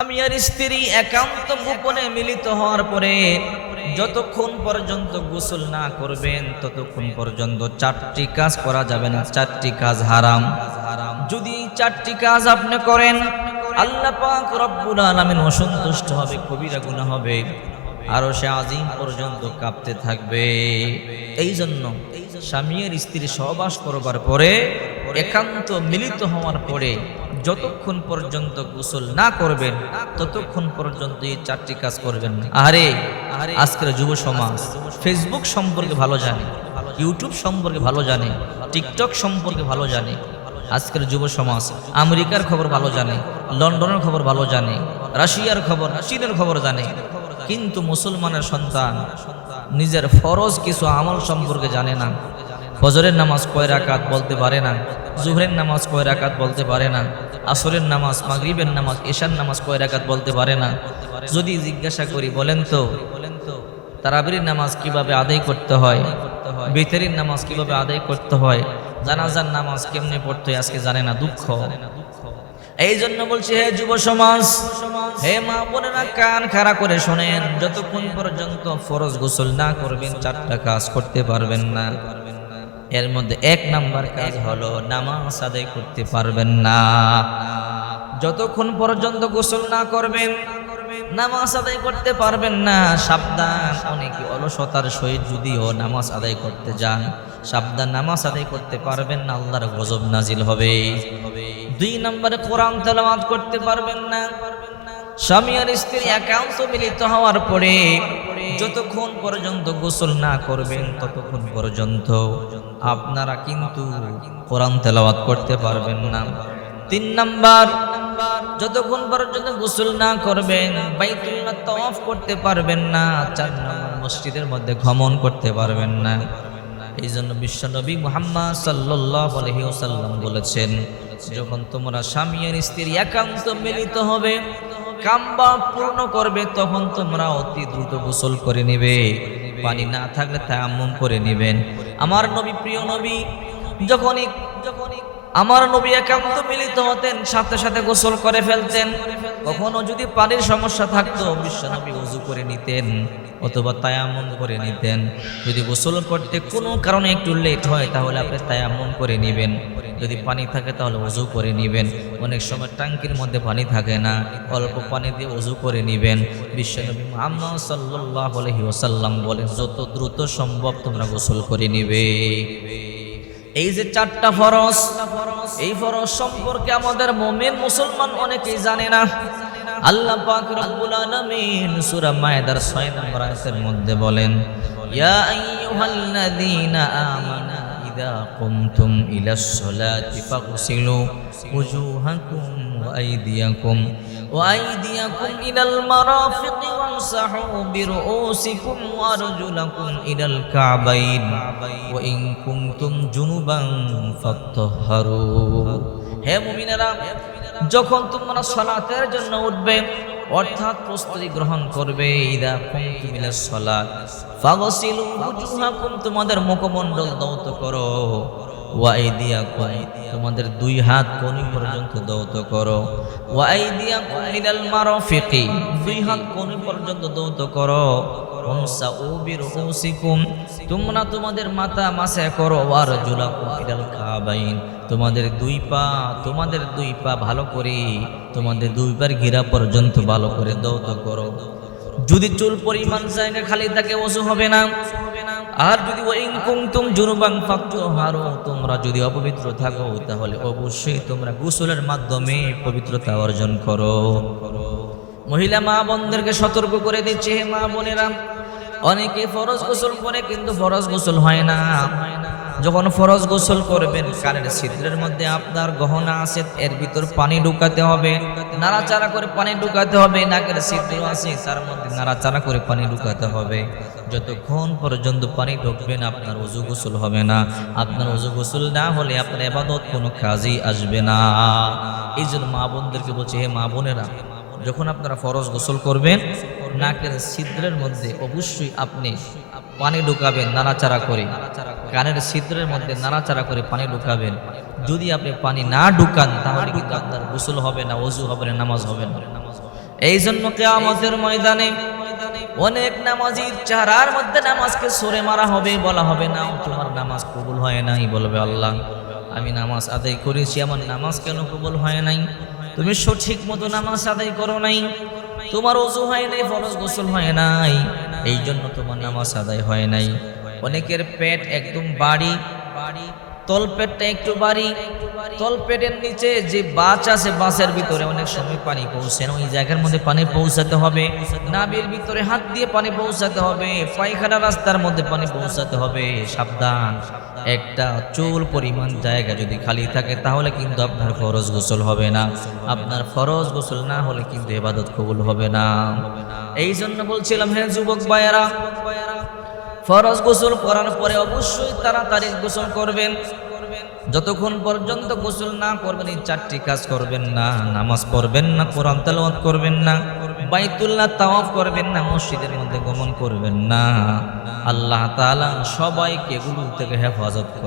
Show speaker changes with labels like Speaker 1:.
Speaker 1: স্বামী আর স্ত্রী একান্ত গোপনে মিলিত হওয়ার পরে যতক্ষণ পর্যন্ত গোসল না করবেন, ততক্ষণ পর্যন্ত চারটি কাজ করা যাবে না। চারটি কাজ হারাম। যদি চারটি কাজ আপনি করেন, আল্লাহ পাক রব্বুল আলামিন অসন্তুষ্ট হবে, কবিরা গুনাহ হবে। আরও সে আজিম পর্যন্ত কাঁপতে থাকবে। এই জন্য স্বামীর স্ত্রী সহবাস করবার পরে একান্ত মিলিত হওয়ার পরে যতক্ষণ পর্যন্ত গোসল না করবেন, ততক্ষণ পর্যন্ত এই চারটি কাজ করবেন আরে আজকের যুব সমাজ ফেসবুক সম্পর্কে ভালো জানে ইউটিউব সম্পর্কে ভালো জানে টিকটক সম্পর্কে ভালো জানে, আজকের যুব সমাজ আমেরিকার খবর ভালো জানে, লন্ডনের খবর ভালো জানে, রাশিয়ার খবর, চীনের খবর জানে। কিন্তু মুসলমানের সন্তান নিজের ফরজ কিছু আমল সম্পর্কে জানে না। ফজরের নামাজ কয় রাকাত বলতে পারে না, জুহরের নামাজ কয় রাকাত বলতে পারে না, আসরের নামাজ, মাগরিবের নামাজ, এশার নামাজ কয় রাকাত বলতে পারে না। যদি জিজ্ঞাসা করি, বলেন তো বলেন তো তারাবির নামাজ কীভাবে আদায় করতে হয়? বেতেরির নামাজ কীভাবে আদায় করতে হয়? জানাজার নামাজ কেমনে পড়তে আজকে জানে না, দুঃখ। এই জন্য বলছি, হে যুব সমাজ, হে মা বোনেরা, কান খাড়া করে শোনেন, যতক্ষণ পর্যন্ত ফরজ গোসল না করবেন, চারটা কাজ করতে পারবেন না। এর মধ্যে এক নাম্বার কাজ হলো নামাজ আদায় করতে পারবেন না। যতক্ষণ পর্যন্ত গোসল না করবেন, নামাজ আদায় করতে পারবেন না। সাবধান, অনেকে অলসতার সহিত যদিও নামাজ আদায় করতে যান, সাবধান নামাজ আদায় করতে পারবেন না, আল্লাহর গজব নাজিল হবে। দুই নম্বরে কোরআন তেলাওয়াত করতে পারবেন না। স্বামী আর স্ত্রী একান্ত মিলিত হওয়ার পরে যতক্ষণ পর্যন্ত গোসল না করবেন ততক্ষণ পর্যন্ত আপনারা কিন্তু কোরআন তেলাওয়াত করতে পারবেন না। তিন নাম্বার, যতক্ষণ পর্যন্ত গোসল না করবেন, বাইতুল্লাহ তওয়াফ করতে পারবেন না, চার নম্বর মসজিদের মধ্যে ভ্রমণ করতে পারবেন না। এই জন্য বিশ্বনবী মুহাম্মদ সাল্লাল্লাহু আলাইহি ওয়াসাল্লাম বলেছেন যখন তোমরা স্বামী আর স্ত্রী একান্ত মিলিত হবে, কাম্বা পূর্ণ করবে, তখন তোমরা অতি দ্রুত গোসল করে নেবে। পানি না থাকলে তায়াম্মুম করে নেবেন। আমার নবী, প্রিয় নবী, যখনই যখনই আমার নবী একান্ত মিলিত হতেন, সাথে সাথে গোসল করে ফেলতেন। কখনো যদি পানির সমস্যা থাকতো, বিশ্ব নবী উজু করে নিতেন অথবা তায়াম্মুম করে নিতেন। যদি গোসল করতে কোনো কারণে একটু লেট হয়, তাহলে আপনি তায়াম্মুম করে নেবেন। যদি পানি থাকে, তাহলে উজু করে নেবেন। অনেক সময় ট্যাঙ্কির মধ্যে পানি থাকে না, অল্প পানি দিয়ে উজু করে নেবেন। বিশ্বনবী মুহাম্মদ সাল্লাল্লাহু আলাইহি ওয়াসাল্লাম বলেন, যত দ্রুত সম্ভব তোমরা গোসল করে নিবে। এই যে চারটা ফরজ, এই ফরজ সম্পর্কে আমাদের মুমিন মুসলমান অনেকেই জানে না। আল্লাহ পাক রব্বুল আলামিন সূরা মায়েদার 6 নম্বর আয়াতের মধ্যে বলেন, ইয়া আইয়ুহাল্লাযীনা আমানু ইযা কুমতুম ইলাস সালাতি ফাগসিলু ওয়ুজুহাকুম ওয়া আইদিয়াকুম ওয়া আইদিয়াকুম ইলাল মারাফিqi ওয়া আরজুলাকুম ইলাল কাবাইন ওয়া ইন কুনতুম জুনুবান ফাত্তাহহারু হে মুমিনেরা, যখন তোমরা সালাতের জন্য উঠবে, অর্থাৎ প্রস্তুতি গ্রহণ করবে, ইদা কুমতুম ইলা সালাত, ফাগসিলু ওজুহাকুম তোমাদের মুখমণ্ডল দৌত করো। ওয়াইদিয়াকুম তোমাদের দুই হাত কোনি পর্যন্ত দৌত করো। ওয়াইদিয়াকুম ইলাল মারাফিকি, দুই হাত কোনি পর্যন্ত দৌত করো। ওমসাউ বিরুসিকুম তোমরা তোমাদের মাথা মাসে করো। ওয়ার জুলাকুম ইলাল কাবাইন, তোমাদের দুই পা, তোমাদের দুই পা ভালো করে, তোমাদের দুইবার ঘিরা পর্যন্ত ভালো করে দৌত করো। যদি চুল পরিমাণ জায়গা খালি থাকে ওযু হবে না। আর যদি কুনতুম জুনুবান ফাকতুহারু তোমরা যদি অপবিত্র থাকো, তাহলে অবশ্যই তোমরা গোসলের মাধ্যমে পবিত্রতা অর্জন করো। মহিলা মা বোনদেরকে সতর্ক করে দিচ্ছে, হে মা বোনেরা। অনেকে ফরজ গোসল করে, কিন্তু ফরজ গোসল হয় না। যখন ফরজ গোসল করবেন, কানের ছিদ্রের মধ্যে আপনার গহনা আছে, এর ভিতর পানি ঢুকাতে হবে। নাড়াচাড়া করে পানি ঢুকাতে হবে, নাকের ছিদ্র আছে, তার মধ্যে নাড়াচাড়া করে পানি ঢুকাতে হবে। যতক্ষণ পর্যন্ত পানি ঢুকবেন আপনার উজু গোসল হবে না। আপনার উজু গোসল না হলে আপনার এবাদত কোনো কাজই আসবে না। এই জন্য মা বোনদেরকে বলছে, হে মা বোনেরা যখন আপনারা ফরজ গোসল করবেন, নাকের ছিদ্রের মধ্যে অবশ্যই আপনি পানি ঢুকাবেন, নাড়াচাড়া করে। কানের ছিদ্রের মধ্যে নাড়াচাড়া করে পানি ঢুকাবেন। যদি আপনি পানি না ঢুকান, তাহলে কিন্তু আপনার গোসল হবে না, অজু হবে না, নামাজ হবে না। এই জন্য কেয়ামতের ময়দানে অনেক নামাজির চারার মধ্যে নামাজকে সরে মারা হবে, বলা হবে, না, তোমার নামাজ কবুল হয় নাই, বলবে আল্লাহ। আমি নামাজ আদায় করেছি আমার নামাজ কেন কবুল হয় নাই? তুমি সঠিক মতো নামাজ আদায় করো নাই। তোমার অজু হয় নাই, ফরজ গোসল হয় নাই। এই জন্য তোমার নামাজ আদায় হয় নাই। অনেকের পেট একদম বাড়ি বাড়ি। তল পেটটা একটু বাড়ি। তল পেটের নিচে যে বাচ আছে বাসের ভিতরে অনেক সময় পানি পৌঁছে ওই জায়গার মধ্যে পানি পৌঁছাতে হবে। নাবির ভিতরে হাত দিয়ে পানি পৌঁছাতে হবে, পায়খানা রাস্তার মধ্যে পানি পৌঁছাতে হবে। সাবধান। একটা চুল পরিমাণ জায়গা যদি খালি থাকে, তাহলে কিন্তু আপনার ফরজ গোসল হবে না। আপনার ফরজ গোসল না হলে কিন্তু এবাদত কবুল হবে না। এই জন্য বলছিলাম হ্যাঁ যুবক ভাইয়েরা ফরজ গোসল করার পরে অবশ্যই তারা তারিখ গোসল করবেন। যতক্ষণ পর্যন্ত গোসল না করবেন, এই চারটি কাজ করবেন না। নামাজ পড়বেন না, কোরআন তেলাওয়াত করবেন না, বাইতুল্লাহ তাওয়াফ করবেন না, মসজিদের মধ্যে গমন করবেন না। আল্লাহ তাআলা সবাইকে এগুলো থেকে হেফাজত